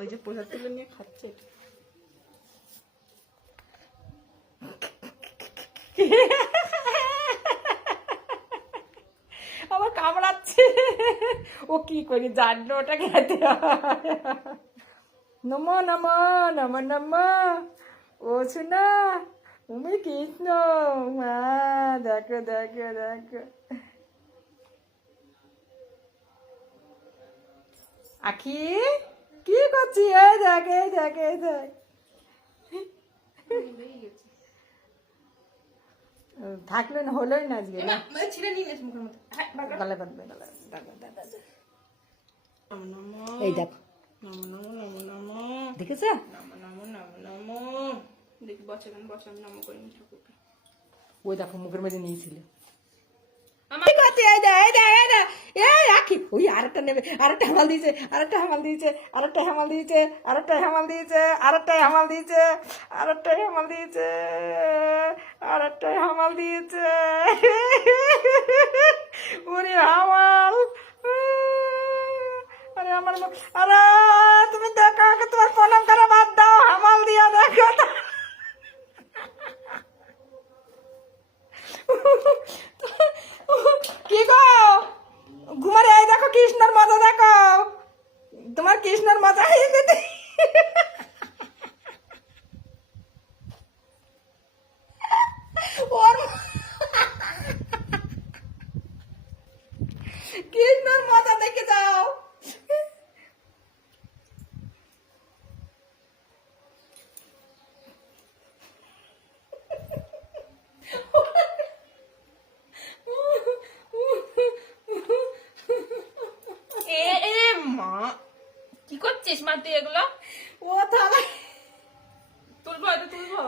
ওই যে প্রসাদ তুলে নিয়ে খাচ্ছে। আবার কামড়াচ্ছে। ও কি করি জানলো ওটা খেতে নমো নমো নমো নমো। ও শোনা তুমি কৃষ্ণ মা, দেখো দেখো দেখো। আখি কি করছি? এই দেখ এই দেখ এই দেখ। থাকলে না হলোই না আজকে না, ছিঁড়ে নিয়ে গেছে মুখের মধ্যে গলা বাঁধবে গলা। এই দেখ দেখেছ? দেখি বছর বছর নম করিনি ঠাকুরকে। ওই দেখো মুখের মধ্যে নিয়েছিল। আরেকটা নেবে, আরেকটা হামাল দিয়েছে, আরেকটা হামাল দিয়েছে, আরেকটা হামাল দিয়েছে, আরেকটা হামাল দিয়েছে, আরেকটা হামাল দিয়েছে, আরেকটা হামাল দিয়েছে, আরেকটা হামাল দিয়েছে। ওরে হামাল, আরে আমার আরে তুমি দেখো আগে তোমার প্রণাম করা বাদ দাও, হামাল দিয়া দেখো। কি গো ঘুমারে? এই দেখো কৃষ্ণর মজা দেখো, তোমার কৃষ্ণর মজা হয়ে গেছে। ওর কৃষ্ণর মজা দেখে যাও। মা কি করছিস? মা তুই এগুলো ও থালা তুলবো, এটা তুলবো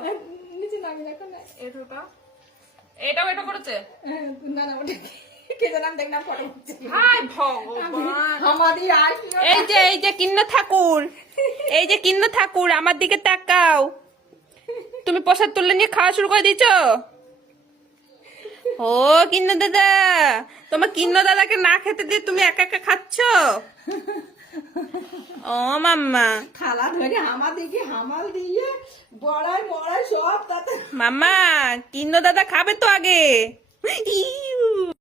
নিচে নামি দেখো না। এটাও এটাও এটা করেছে না না ওটা কে জানাম দেখ না ফটো উঠছে। হাই ভগবান আমারই আর এই যে কিন্ন ঠাকুর, এই যে কিন্ন ঠাকুর আমার দিকে তাকাও। তুমি প্রসাদ তুলে নিয়ে খাওয়া শুরু করে দিয়েছো? ও কিন্ন দাদা, তোমার কিন্ন দাদাকে না খেতে দিয়ে তুমি একা একা খাচ্ছ? ও মাম্মা থালা ধরে হামা দিকে হামাল দিয়ে বড়াই মড়াই সব তাতে। মাম্মা কিন্ন দাদা খাবে তো আগে। ইউ